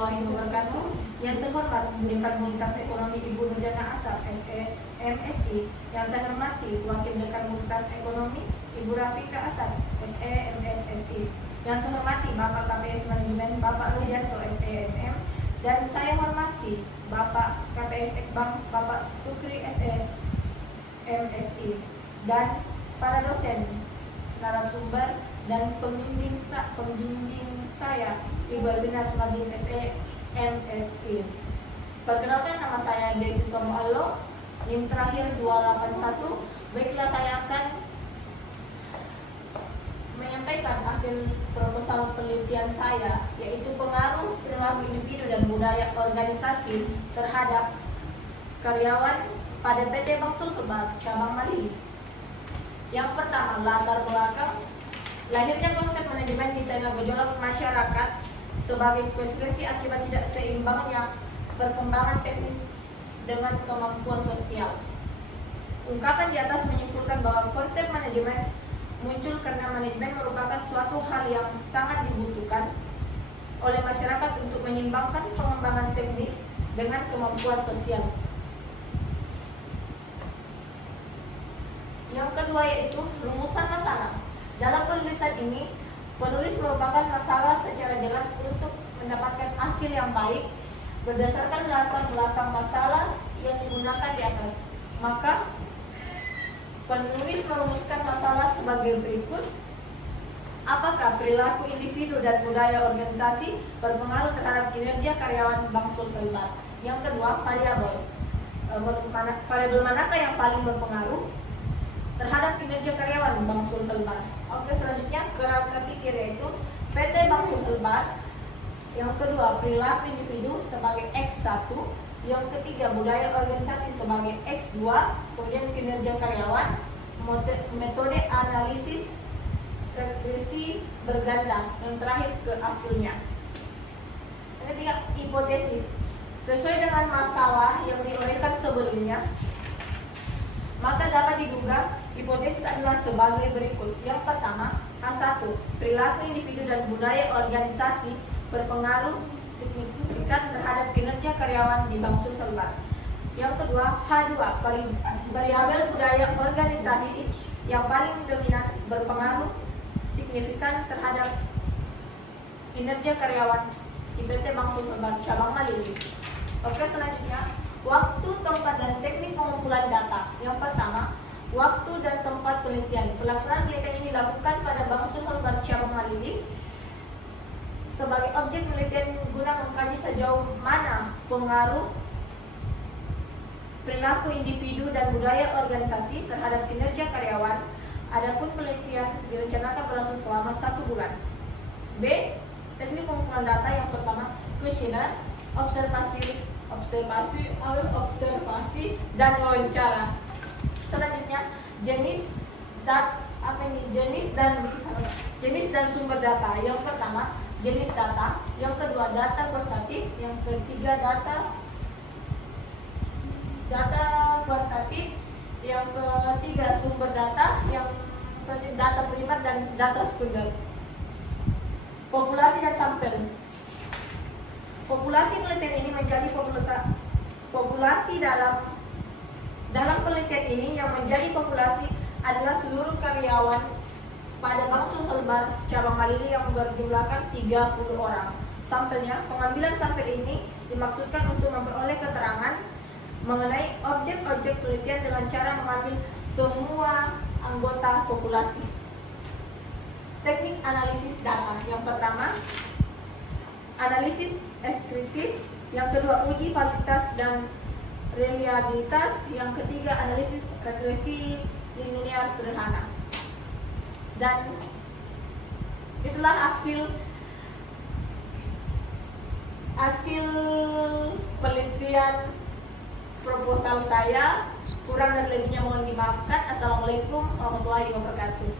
warahmatullahi wabarakatuh. Yang terhormat Dekan Komunitas Ekonomi Ibu Nurjana Asar, SE, MSI. Yang saya hormati Wakil Dekan Komunitas Ekonomi Ibu Rafika Asar, SE, MSSI. Yang saya hormati Bapak KPS Manajemen Bapak Rudianto, SEMM. Dan saya hormati Bapak KPS Ekbank Bapak Sukri, SE, MSI. Dan para dosen, narasumber, dan pembimbing saya Ibu Elvina Sumadin, SE, MSI. Perkenalkan, nama saya Desi Somo Allo, NIM terakhir 281. Baiklah, saya akan menyampaikan hasil proposal penelitian saya, yaitu pengaruh perilaku individu dan budaya organisasi terhadap karyawan pada PT Bank Sulselbar Cabang Malili. Yang pertama, latar belakang lahirnya konsep manajemen di tengah gejolak masyarakat sebagai konsekuensi akibat tidak seimbangnya perkembangan teknis dengan kemampuan sosial. Ungkapan di atas menyimpulkan bahwa konsep manajemen muncul karena manajemen merupakan suatu hal yang sangat dibutuhkan oleh masyarakat untuk menyeimbangkan pengembangan teknis dengan kemampuan sosial. Yang kedua yaitu rumusan masalah. Dalam penulisan ini, penulis merupakan masalah secara jelas untuk mendapatkan hasil yang baik berdasarkan latar belakang masalah yang digunakan di atas. Maka, penulis merumuskan masalah sebagai berikut. Apakah perilaku individu dan budaya organisasi berpengaruh terhadap kinerja karyawan Bank Sulselbar? Yang kedua, variabel. Variabel manakah yang paling berpengaruh terhadap kinerja karyawan Bank Sulselbar? Oke, selanjutnya kerangka pikir yaitu PT Bank Sulselbar. Yang kedua, perilaku individu sebagai X1. Yang ketiga, budaya organisasi sebagai X2. Kemudian kinerja karyawan, metode analisis regresi berganda. Yang terakhir ke hasilnya. Yang ketiga, hipotesis. Sesuai dengan masalah yang diuraikan sebelumnya, maka dapat diduga hipotesis adalah sebagai berikut. Yang pertama, H1, perilaku individu dan budaya organisasi berpengaruh signifikan terhadap kinerja karyawan di Bank Sulselbar. Yang kedua, H2, variabel budaya organisasi yang paling dominan berpengaruh signifikan terhadap kinerja karyawan di PT Bank Sulselbar Cabang Malili. Oke, selanjutnya waktu, tempat, dan teknik pengumpulan data. Yang pertama, waktu dan tempat penelitian. Pelaksanaan penelitian ini dilakukan pada Bank Sulselbar Cabang Malili sebagai objek penelitian guna mengkaji sejauh mana pengaruh perilaku individu dan budaya organisasi terhadap kinerja karyawan. Adapun penelitian direncanakan berlangsung selama 1 bulan. B. Teknik pengumpulan data. Yang pertama, kuesioner, observasi dan wawancara. Selanjutnya, jenis dan sumber data. Yang pertama, jenis data. Yang kedua, data kuantitatif. Yang ketiga, data kuantitatif. Yang ketiga, sumber data. Yang selanjutnya, data primer dan data sekunder. Populasi dan sampel. Populasi penelitian ini menjadi populasi dalam penelitian ini yang menjadi populasi adalah seluruh karyawan pada Bank Sulselbar Cabang Malili yang berjumlahkan 30 orang. Sampelnya, pengambilan sampel ini dimaksudkan untuk memperoleh keterangan mengenai objek-objek penelitian dengan cara mengambil semua anggota populasi. Teknik analisis data. Yang pertama, analisis deskriptif. Yang kedua, uji validitas dan reliabilitas. Yang ketiga, analisis regresi linear sederhana. Dan itulah hasil penelitian proposal saya. Kurang dan lebihnya mohon dimaafkan. Assalamualaikum warahmatullahi wabarakatuh.